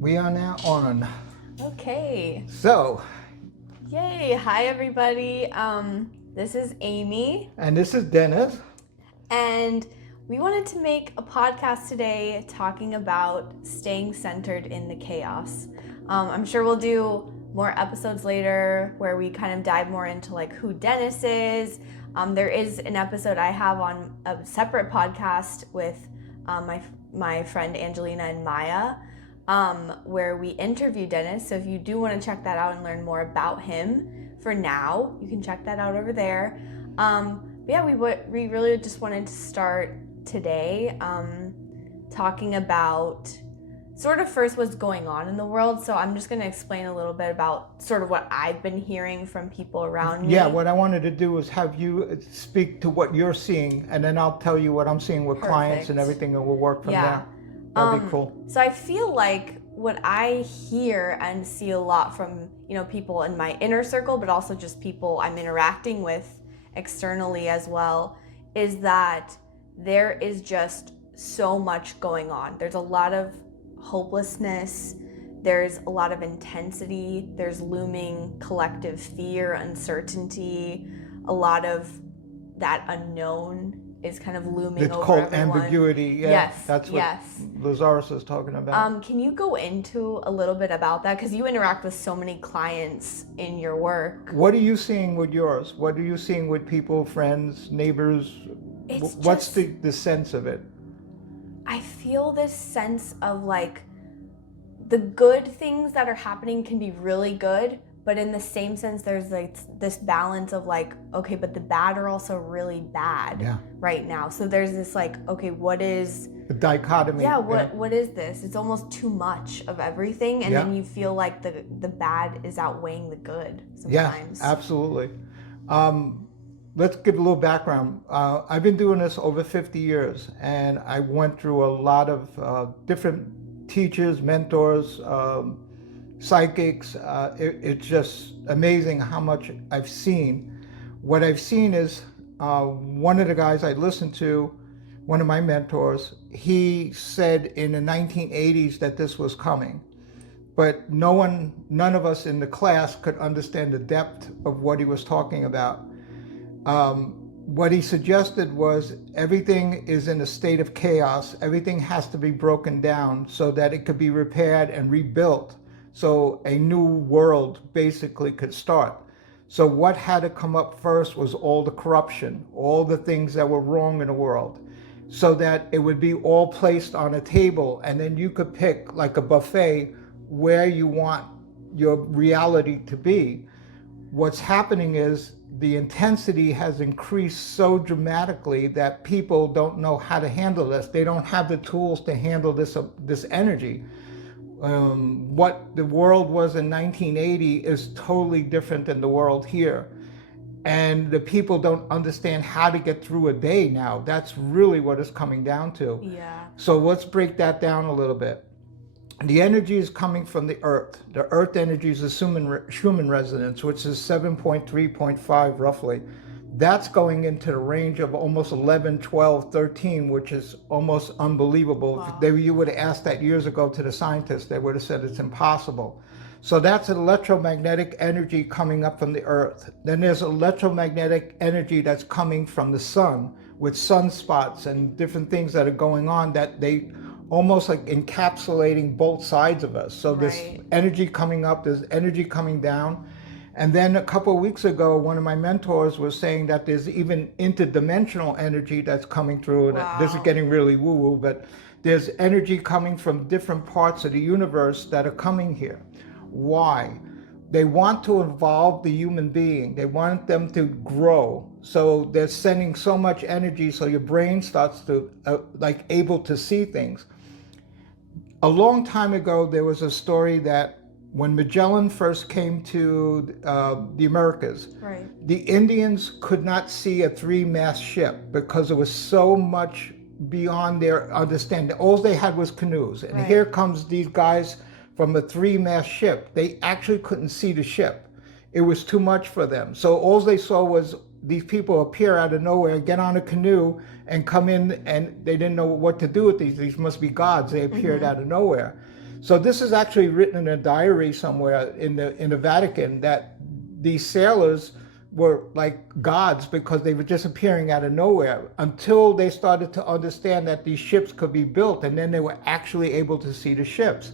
We are now on. Okay. So, Yay. Hi, everybody. This is Amy, and this is Dennis. and we wanted to make a podcast today talking about staying centered in the chaos. I'm sure we'll do more episodes later where we kind of dive more into like who Dennis is. There is an episode I have on a separate podcast with my friend Angelina and Maya, where we interview Dennis. So if you do want to check that out and learn more about him, for now, you can check that out over there. But yeah, we really just wanted to start today talking about sort of first what's going on in the world. So I'm just going to explain a little bit about sort of what I've been hearing from people around me. Yeah, what I wanted to do is have you speak to what you're seeing, and then I'll tell you what I'm seeing with clients and everything, and we'll work from there. That'd be cool. So I feel like what I hear and see a lot from, people in my inner circle, but also just people I'm interacting with externally as well, is that there is just so much going on. There's a lot of hopelessness, there's a lot of intensity, there's looming collective fear, uncertainty, a lot of that unknown is kind of looming It's over called everyone. ambiguity. Yeah, Yes, that's what Lazarus is talking about. Can you go into a little bit about that? Because you interact with so many clients in your work. What are you seeing with yours? What are you seeing with people, friends, neighbors? What's the sense of it? I feel this sense of like the good things that are happening can be really good, but in the same sense there's like this balance of like, okay, but the bad are also really bad right now. So there's this like, okay, what is the dichotomy? What is this? It's almost too much of everything, and then you feel like the bad is outweighing the good sometimes. Yeah, absolutely. Let's give a little background. I've been doing this over 50 years, and I went through a lot of different teachers, mentors, psychics. It's just amazing how much I've seen. What I've seen is one of the guys I listened to, one of my mentors, he said in the 1980s that this was coming. But none of us in the class could understand the depth of what he was talking about. What he suggested was everything is in a state of chaos. Everything has to be broken down so that it could be repaired and rebuilt, so a new world basically could start. So what had to come up first was all the corruption, all the things that were wrong in the world, so that it would be all placed on a table, and then you could pick like a buffet where you want your reality to be. What's happening is the intensity has increased so dramatically that people don't know how to handle this. They don't have the tools to handle this energy. What the world was in 1980 is totally different than the world here. And the people don't understand how to get through a day now. That's really what it's coming down to. Yeah. So let's break that down a little bit. The energy is coming from the earth. The earth energy is the Schumann resonance, which is 7.3.5 roughly. That's going into the range of almost 11, 12, 13, which is almost unbelievable. Wow. If you would have asked that years ago to the scientists, they would have said it's impossible. So that's an electromagnetic energy coming up from the earth. Then there's electromagnetic energy that's coming from the sun, with sunspots and different things that are going on that they almost like encapsulating both sides of us. So this energy coming up, there's energy coming down. And then a couple of weeks ago, one of my mentors was saying that there's even interdimensional energy that's coming through. Wow. This is getting really woo-woo, but there's energy coming from different parts of the universe that are coming here. Why? They want to evolve the human being. They want them to grow. So they're sending so much energy so your brain starts to like able to see things. A long time ago, there was a story that when Magellan first came to the Americas, the Indians could not see a three-mast ship because it was so much beyond their understanding. All they had was canoes. And here comes these guys from a three-mast ship. They actually couldn't see the ship. It was too much for them. So all they saw was these people appear out of nowhere, get on a canoe and come in, and they didn't know what to do with these. These must be gods. They appeared out of nowhere. So this is actually written in a diary somewhere in the Vatican, that these sailors were like gods because they were just appearing out of nowhere until they started to understand that these ships could be built, and then they were actually able to see the ships.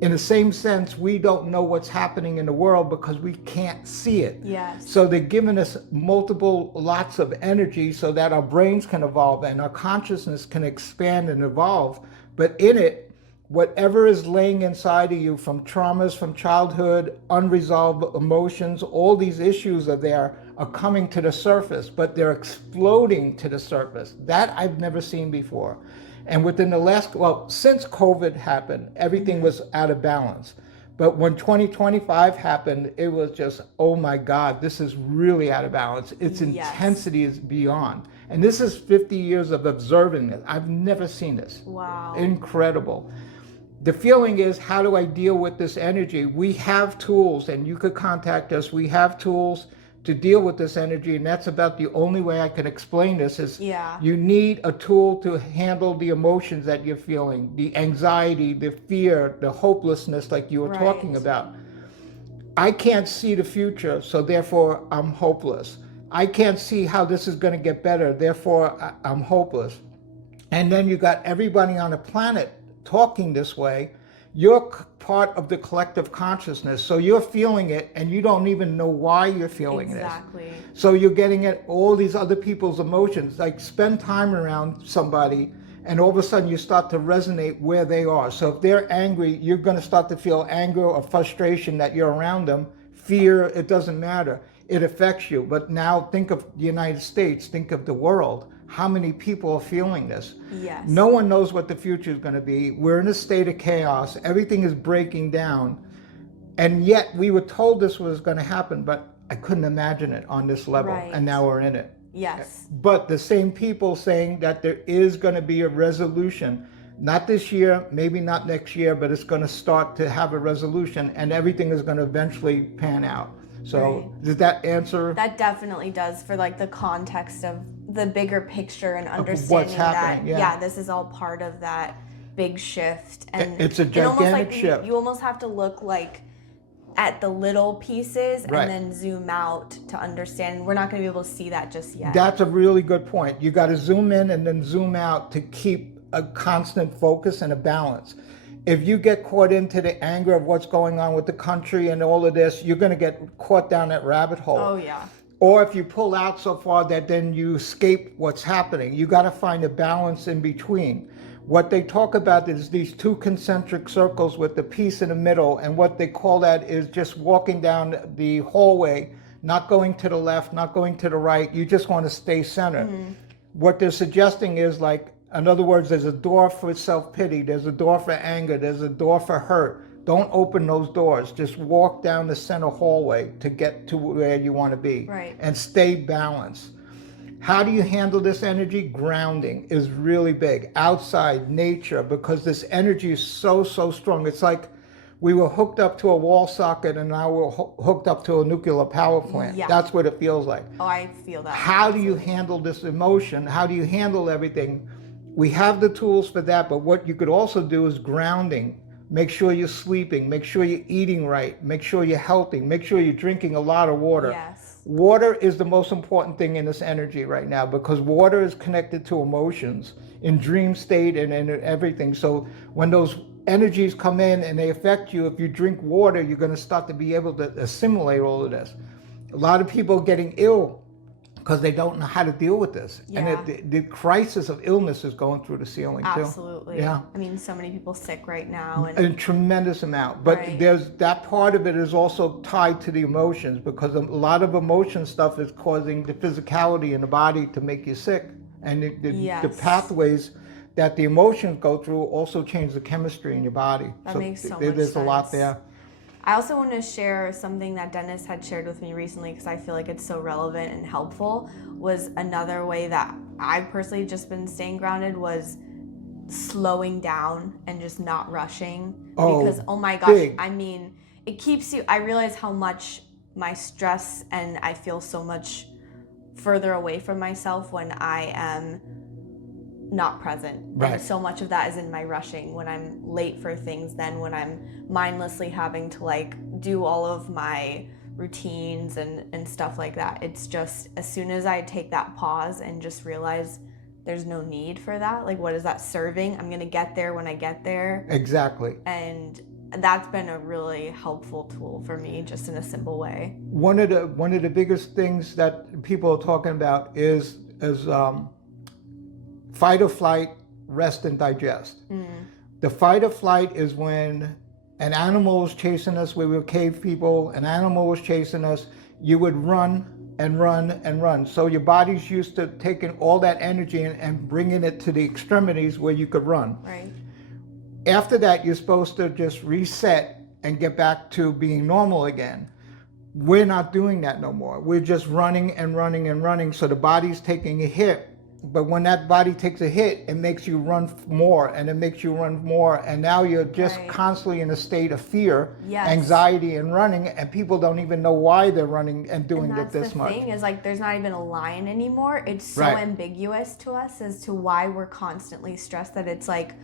In the same sense, we don't know what's happening in the world because we can't see it. Yes. So they're giving us multiple lots of energy so that our brains can evolve and our consciousness can expand and evolve. But in it, whatever is laying inside of you from traumas from childhood, unresolved emotions, all these issues are there, are coming to the surface, but they're exploding to the surface. That I've never seen before. And within the last, well, since COVID happened, everything was out of balance. But when 2025 happened, it was just, oh my God, this is really out of balance. Its intensity is beyond. And this is 50 years of observing it. I've never seen this. Wow. Incredible. The feeling is, how do I deal with this energy? We have tools, and you could contact us. We have tools to deal with this energy, and that's about the only way I can explain this is you need a tool to handle the emotions that you're feeling, the anxiety, the fear, the hopelessness like you were talking about. I can't see the future, so therefore I'm hopeless. I can't see how this is going to get better, therefore I'm hopeless. And then you got everybody on the planet talking this way. You're part of the collective consciousness, so you're feeling it and you don't even know why you're feeling this. So you're getting at all these other people's emotions. Like, spend time around somebody and all of a sudden you start to resonate where they are. So if they're angry, you're going to start to feel anger or frustration that you're around them. Fear, it doesn't matter. It affects you. But now think of the United States, think of the world. How many people are feeling this? Yes. No one knows what the future is going to be. We're in a state of chaos. Everything is breaking down. And yet we were told this was going to happen, but I couldn't imagine it on this level. And now we're in it. Yes. But the same people saying that there is going to be a resolution. Not this year, maybe not next year, but it's going to start to have a resolution and everything is going to eventually pan out. So does that answer? That definitely does, for like the context of the bigger picture and understanding what's happening, that this is all part of that big shift. And it's a gigantic shift. You almost have to look like at the little pieces and then zoom out to understand. We're not going to be able to see that just yet. That's a really good point. You got to zoom in and then zoom out to keep a constant focus and a balance. If you get caught into the anger of what's going on with the country and all of this, you're going to get caught down that rabbit hole. Oh, yeah. Or if you pull out so far that then you escape what's happening, you got to find a balance in between. What they talk about is these two concentric circles with the piece in the middle, and what they call that is just walking down the hallway, not going to the left, not going to the right. You just want to stay centered. What they're suggesting is, like, in other words, there's a door for self-pity, there's a door for anger, there's a door for hurt. Don't open those doors. Just walk down the center hallway to get to where you want to be. And stay balanced. How do you handle this energy? Grounding is really big. Outside, nature, because this energy is so strong. It's like we were hooked up to a wall socket and now we're hooked up to a nuclear power plant. That's what it feels like. Oh, I feel that. How do you handle this emotion? How do you handle everything? We have the tools for that, but what you could also do is grounding. Make sure you're sleeping, make sure you're eating right, make sure you're healthy, make sure you're drinking a lot of water. Yes. Water is the most important thing in this energy right now, because water is connected to emotions in dream state and everything. So when those energies come in and they affect you, if you drink water, you're going to start to be able to assimilate all of this. A lot of people getting ill because they don't know how to deal with this. And the crisis of illness is going through the ceiling too. Absolutely. I mean, so many people sick right now. And a tremendous amount. But there's that part of it is also tied to the emotions, because a lot of emotion stuff is causing the physicality in the body to make you sick. And the pathways that the emotions go through also change the chemistry in your body. That makes so much sense. There's a lot there. I also want to share something that Dennis had shared with me recently, because I feel like it's so relevant and helpful. Was another way that I've personally just been staying grounded was slowing down and just not rushing. Because, oh my gosh, I mean, it keeps you, I realize how much my stress, and I feel so much further away from myself when I am not present. Right. And so much of that is in my rushing, when I'm late for things, then when I'm mindlessly having to like do all of my routines and stuff like that. It's just, as soon as I take that pause and just realize there's no need for that, like, what is that serving? I'm gonna get there when I get there. Exactly. And that's been a really helpful tool for me, just in a simple way. One of the biggest things that people are talking about is fight or flight, rest and digest. The fight or flight is when an animal is chasing us. We were cave people. An animal was chasing us. You would run and run and run. So your body's used to taking all that energy and bringing it to the extremities where you could run. Right. After that, you're supposed to just reset and get back to being normal again. We're not doing that no more. We're just running and running and running. So the body's taking a hit. But when that body takes a hit, it makes you run more, and it makes you run more. And now you're just Right. constantly in a state of fear, Yes. anxiety, and running. And people don't even know why they're running and doing And it that's this the much. thing, is like, there's not even a line anymore. It's so Right. ambiguous to us as to why we're constantly stressed, that it's like,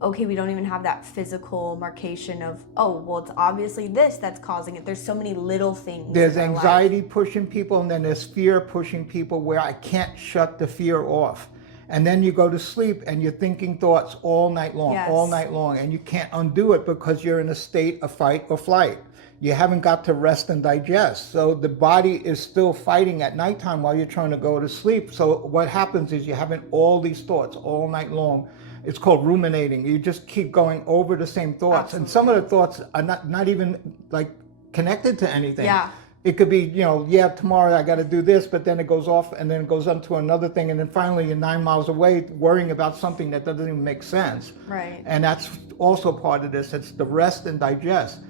okay, we don't even have that physical marcation of, oh, well, it's obviously this that's causing it. There's so many little things. There's in our life. anxiety pushing people, and then there's fear pushing people, where I can't shut the fear off. And then you go to sleep and you're thinking thoughts all night long, Yes. all night long, and you can't undo it because you're in a state of fight or flight. You haven't got to rest and digest. So the body is still fighting at nighttime while you're trying to go to sleep. So what happens is you're having all these thoughts all night long. It's called ruminating. You just keep going over the same thoughts. Absolutely. And some of the thoughts are not even like connected to anything. Yeah. It could be, yeah, tomorrow I got to do this, but then it goes off and then it goes on to another thing. And then finally you're 9 miles away worrying about something that doesn't even make sense. Right. And that's also part of this. It's the rest and digest.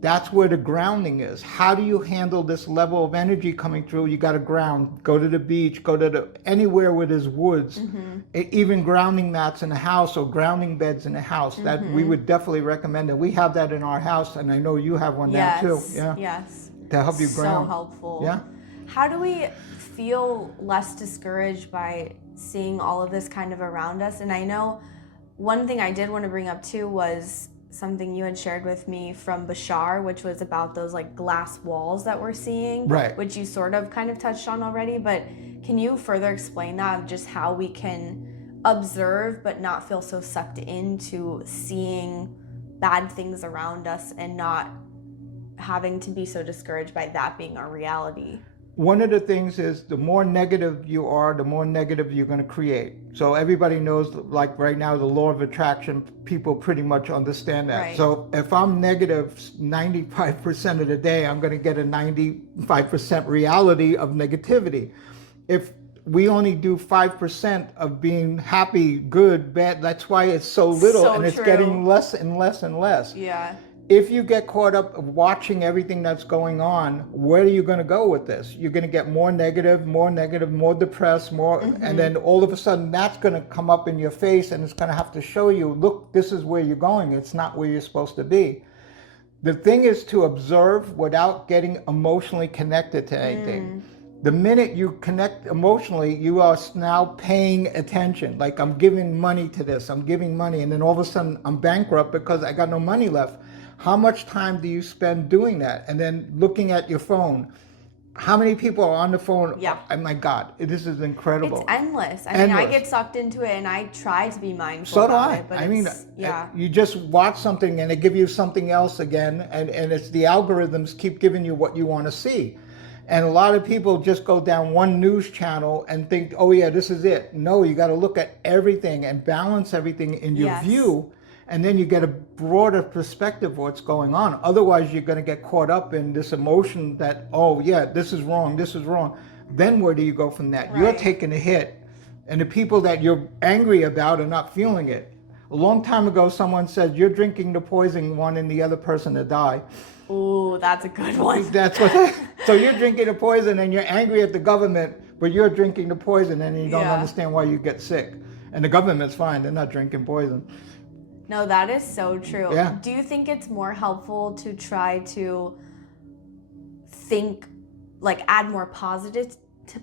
That's where the grounding is. How do you handle this level of energy coming through? You got to ground. Go to the beach. Go to anywhere where there's woods. Even grounding mats in the house or grounding beds in the house. That we would definitely recommend it. We have that in our house, and I know you have one Yes. now too. Yeah. Yes. To help you ground. So helpful. Yeah. How do we feel less discouraged by seeing all of this kind of around us? And I know one thing I did want to bring up too was something you had shared with me from Bashar, which was about those like glass walls that we're seeing, Right. which you sort of kind of touched on already. But can you further explain that, of just how we can observe but not feel so sucked into seeing bad things around us and not having to be so discouraged by that being our reality? One of the things is the more negative you are, the more negative you're going to create. So everybody knows, like right now, the law of attraction, people pretty much understand that. Right. So if I'm negative 95% of the day, I'm going to get a 95% reality of negativity. If we only do 5% of being happy, good, bad, that's why it's so little, So and it's true. getting less and less and less. Yeah. If you get caught up watching everything that's going on, where are you going to go with this? You're going to get more negative, more depressed, more, and then all of a sudden that's going to come up in your face, and it's going to have to show you, look, this is where you're going. It's not where you're supposed to be. The thing is to observe without getting emotionally connected to anything. The minute you connect emotionally, you are now paying attention. Like, I'm giving money to this, I'm giving money, and then all of a sudden I'm bankrupt because I got no money left. How much time do you spend doing that? And then looking at your phone. How many people are on the phone? Yeah. Oh my God, this is incredible. It's endless. I mean, I Endless. get sucked into it, and I try to be mindful So do about I. it. But I mean, yeah. you just watch something and they give you something else again, and it's the algorithms keep giving you what you want to see. And a lot of people just go down one news channel and think, oh yeah, this is it. No, you got to look at everything and balance everything in your Yes. view, and then you get a broader perspective of what's going on. Otherwise, you're going to get caught up in this emotion that, oh yeah, this is wrong, this is wrong. Then where do you go from that? You're Right. taking a hit, and the people that you're angry about are not feeling it. A long time ago, someone said, you're drinking the poison, wanting the other person to die. Ooh, that's a good one. That's what. So you're drinking the poison and you're angry at the government, but you're drinking the poison and you don't Yeah. understand why you get sick. And the government's fine; they're not drinking poison. No, that is so true. Yeah. Do you think it's more helpful to try to think, like, add more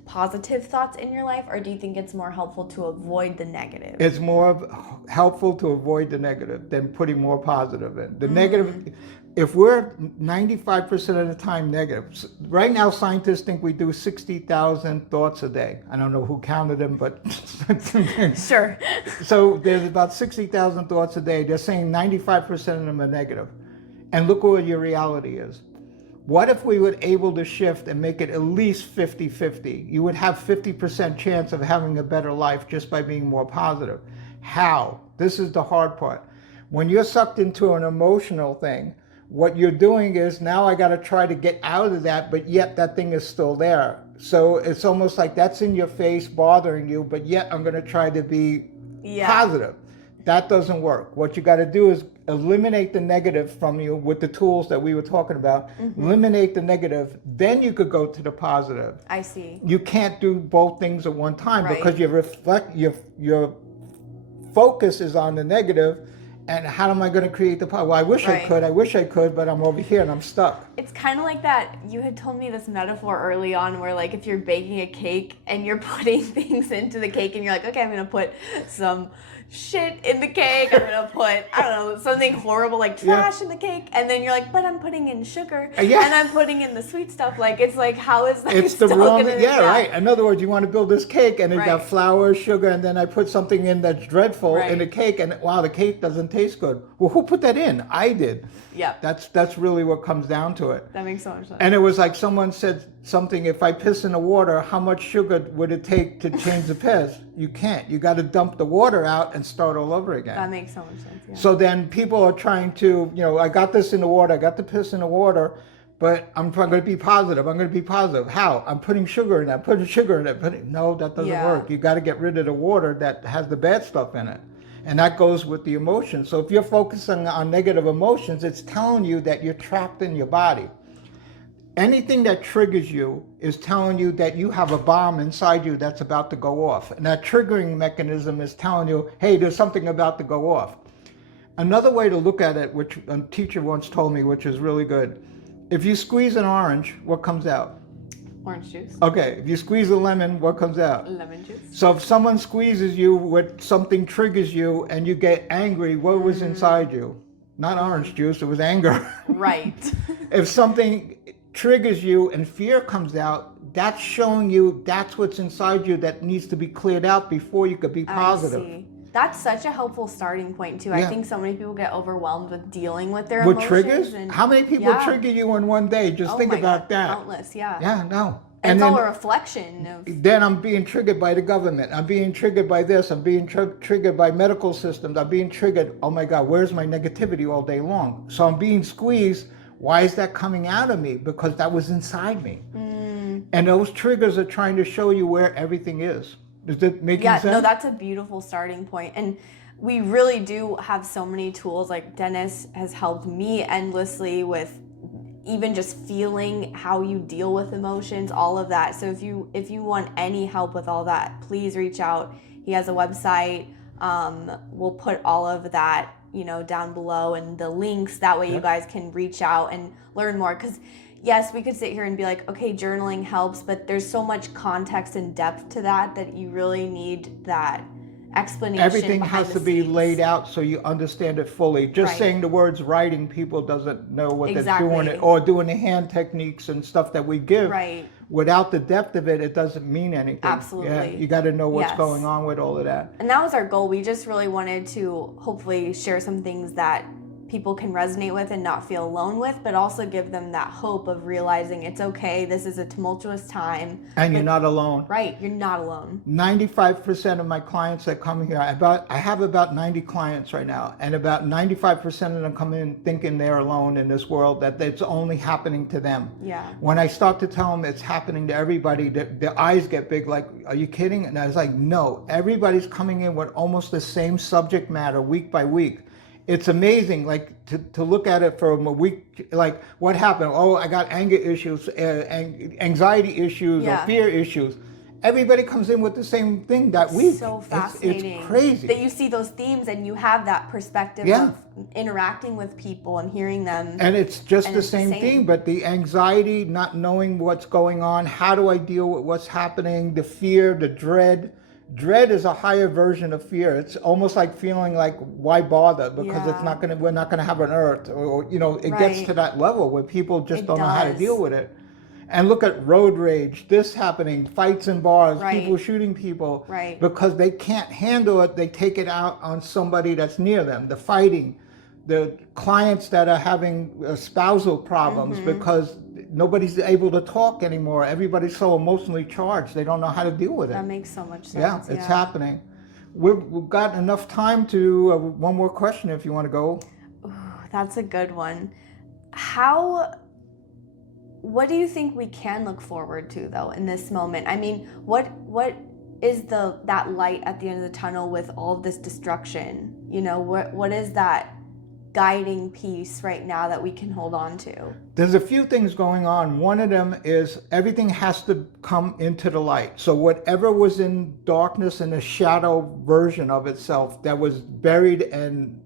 positive thoughts in your life, or do you think it's more helpful to avoid the negative? It's more helpful to avoid the negative than putting more positive in. The negative, if we're 95% of the time negative, right now scientists think we do 60,000 thoughts a day. I don't know who counted them, but Sure. so there's about 60,000 thoughts a day. They're saying 95% of them are negative. And look what your reality is. What if we were able to shift and make it at least 50-50? You would have 50% chance of having a better life just by being more positive. How? This is the hard part. When you're sucked into an emotional thing, what you're doing is now I got to try to get out of that, but yet that thing is still there. So it's almost like that's in your face bothering you, but yet I'm going to try to be positive. That doesn't work. What you got to do is eliminate the negative from you with the tools that we were talking about. Eliminate the negative, then you could go to the positive. I see. You can't do both things at one time Right. because your focus is on the negative. And how am I going to create the positive? Well, I wish Right. I could, but I'm over here and I'm stuck. It's kind of like that. You had told me this metaphor early on where, like, if you're baking a cake and you're putting things into the cake and you're like, okay, I'm going to put some shit in the cake. I'm going to put, I don't know, something horrible like trash in the cake. And then you're like, but I'm putting in sugar and I'm putting in the sweet stuff. Like, it's like, how is that? It's the still wrong, gonna- right. In other words, you want to build this cake and it's got Right. flour, sugar, and then I put something in that's dreadful Right. in the cake and wow, the cake doesn't taste good. Well, who put that in? I did. Yeah. That's really what comes down to it. That makes so much sense. And it was like someone said something, if I piss in the water, how much sugar would it take to change the piss? You can't. You got to dump the water out and start all over again. That makes so much sense. Yeah. So then people are trying to, I got this in the water, I got the piss in the water, but I'm going to be positive. I'm going to be positive. How? I'm putting sugar in it. I'm putting sugar in it. No, that doesn't work. You got to get rid of the water that has the bad stuff in it. And that goes with the emotions. So if you're focusing on negative emotions, it's telling you that you're trapped in your body. Anything that triggers you is telling you that you have a bomb inside you that's about to go off. And that triggering mechanism is telling you, hey, there's something about to go off. Another way to look at it, which a teacher once told me, which is really good, if you squeeze an orange, what comes out? Orange juice. Okay, if you squeeze a lemon, what comes out? Lemon juice. So if someone squeezes you with something triggers you and you get angry, what was inside you? Not orange juice, it was anger. Right. If something triggers you and fear comes out, that's showing you that's what's inside you that needs to be cleared out before you could be positive. I see. That's such a helpful starting point too. I think so many people get overwhelmed with dealing with their With emotions. triggers? And, How many people trigger you in one day? Just think my about God, that. Countless, yeah. Yeah, no. And it's then, all a reflection of. then I'm being triggered by the government. I'm being triggered by this. I'm being triggered by medical systems. I'm being triggered. Oh my God, where's my negativity all day long? So I'm being squeezed. Why is that coming out of me? Because that was inside me. And those triggers are trying to show you where everything is. Does that make sense? Yeah, no, that's a beautiful starting point. And we really do have so many tools. Like Dennis has helped me endlessly with even just feeling how you deal with emotions, all of that. So if you want any help with all that, please reach out. He has a website. We'll put all of that, down below and the links. That way you guys can reach out and learn more. Because yes, we could sit here and be like, okay, journaling helps, but there's so much context and depth to that you really need that explanation. Everything behind has the to be scenes. laid out so you understand it fully. Just Right. saying the words writing, people doesn't know what they're Exactly. doing, or doing the hand techniques and stuff that we give. Right. Without the depth of it, it doesn't mean anything. Absolutely. Yeah, you got to know what's Yes. going on with all of that. And that was our goal. We just really wanted to hopefully share some things that people can resonate with and not feel alone with, but also give them that hope of realizing it's okay. This is a tumultuous time. And you're not alone. Right. You're not alone. 95% of my clients that come here, I have about 90 clients right now, and about 95% of them come in thinking they're alone in this world, that it's only happening to them. Yeah. When I start to tell them it's happening to everybody, their eyes get big, like, are you kidding? And I was like, no, everybody's coming in with almost the same subject matter week by week. It's amazing, like, to look at it from a week, like, what happened? Oh, I got anger issues, anxiety issues, or Yeah. fear issues. everybody comes in with the same thing that week. So fascinating. It's crazy. That you see those themes and you have that perspective Yeah. of interacting with people and hearing them. And it's just And the it's the same same. thing, but the anxiety, not knowing what's going on, how do I deal with what's happening, the fear, the dread. Dread is a higher version of fear. It's almost like feeling like, why bother? Because it's Yeah. not gonna, we're not gonna have an earth, or you know, it gets Right. to that level where people just It don't know how to does. deal with it. And look at road rage, this happening, fights in bars, Right. people shooting people, Right. because they can't handle it. They take it out on somebody that's near them. The fighting, the clients that are having spousal problems Mm-hmm. because nobody's able to talk anymore. Everybody's so emotionally charged. They don't know how to deal with it. That makes so much sense. Yeah, it's happening. We've got enough time to one more question if you want to go. Ooh, that's a good one. What do you think we can look forward to though in this moment? I mean, what is that light at the end of the tunnel with all of this destruction? You know, what is that guiding piece right now that we can hold on to? There's a few things going on. One of them is everything has to come into the light. So whatever was in darkness and a shadow version of itself that was buried and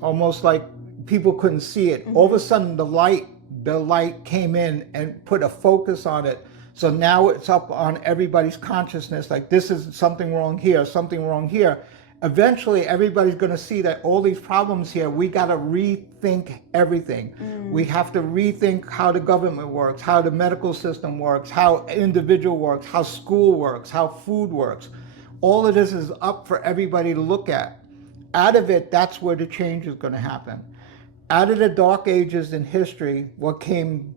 almost like people couldn't see it, all of a sudden the light came in and put a focus on it. So now it's up on everybody's consciousness, like this is something wrong here, something wrong here. Eventually everybody's going to see that all these problems here, we got to rethink everything. We have to rethink how the government works, how the medical system works, how individual works, how school works, how food works. All of this is up for everybody to look at. Out of it, that's where the change is going to happen. Out of the dark ages in history, what came?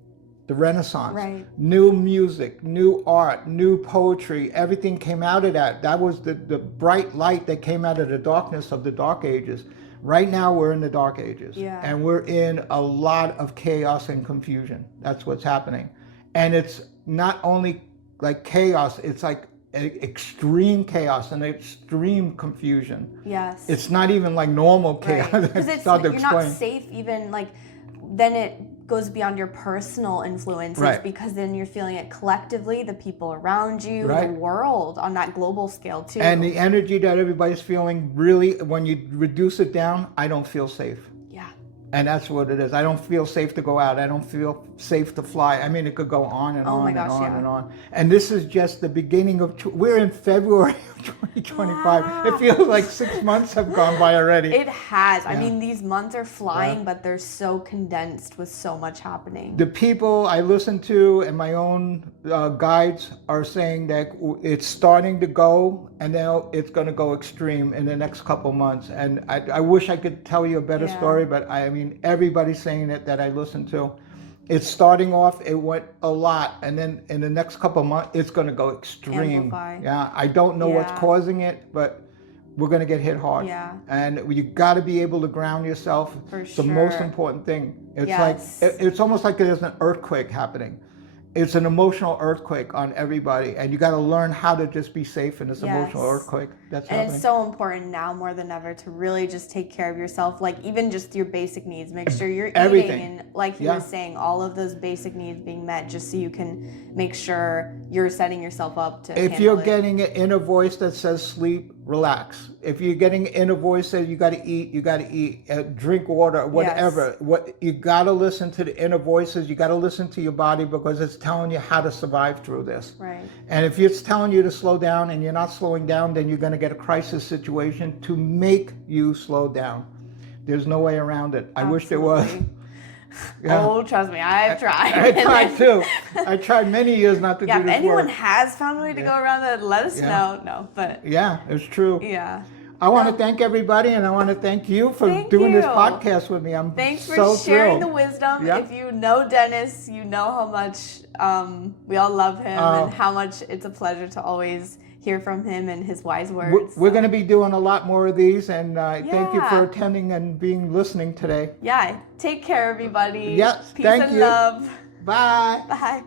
The Renaissance. Right. New music, new art, new poetry, everything came out of that. That was the bright light that came out of the darkness of the dark ages. Right now we're in the dark ages. Yeah. And we're in a lot of chaos and confusion. That's what's happening. And it's not only like chaos, it's like extreme chaos and extreme confusion. Yes. It's not even like normal chaos. Right. Because It's hard to you're not explain. safe even like then it goes beyond your personal influences Right. because then you're feeling it collectively, the people around you, Right. the world on that global scale too. And the energy that everybody's feeling, really, when you reduce it down, I don't feel safe. yeah. And that's what it is. I don't feel safe to go out. I don't feel safe to fly. I mean, it could go on and Oh on my and gosh, on yeah. and on. And this is just the beginning of, we're in February of 2025. It feels like 6 months have gone by already. It has. I Yeah. mean, these months are flying, but they're so condensed with so much happening. The people I listen to and my own guides are saying that it's starting to go, and now it's going to go extreme in the next couple months. And I wish I could tell you a better Yeah. story, but I mean, everybody's saying it that I listen to. It's starting off, it went a lot, and then in the next couple months, it's going to go extreme. Amplify. Yeah, I don't know what's Yeah. causing it, but we're going to get hit hard. Yeah. And you got to be able to ground yourself. For It's the most sure. important thing. It's Yes. like it's almost like there's an earthquake happening. It's an emotional earthquake on everybody, and you got to learn how to just be safe in this emotional Yes. earthquake that's And happening. it's so important now more than ever to really just take care of yourself, like even just your basic needs. Make sure you're Everything. eating, and like he Yeah. was saying, all of those basic needs being met, just so you can make sure you're setting yourself up to. If handle you're it. getting an inner voice that says sleep, relax. If you're getting an inner voice that you got to eat, you got to eat. Drink water, whatever. What you got to listen to the inner voices. You got to listen to your body because it's telling you how to survive through this. Right. And if it's telling you to slow down and you're not slowing down, then you're going to get a crisis situation to make you slow down. There's no way around it. I wish there was. Absolutely. Yeah. Oh, trust me, I've tried. I tried too. I tried many years not to Yeah, do if this anyone work. has found a way to go around that, let us Yeah. know. No, but Yeah, it's true. yeah. I want to thank everybody, and I want to thank you for Thank doing this you. podcast with me. I'm Thanks for so sharing thrilled. the wisdom. Yeah. If you know Dennis, you know how much we all love him and how much it's a pleasure to always hear from him and his wise words. We're going to be doing a lot more of these, and thank you Yeah. for attending and listening today. Yeah, take care, everybody. Yes, Peace thank and you. love. Bye. Bye.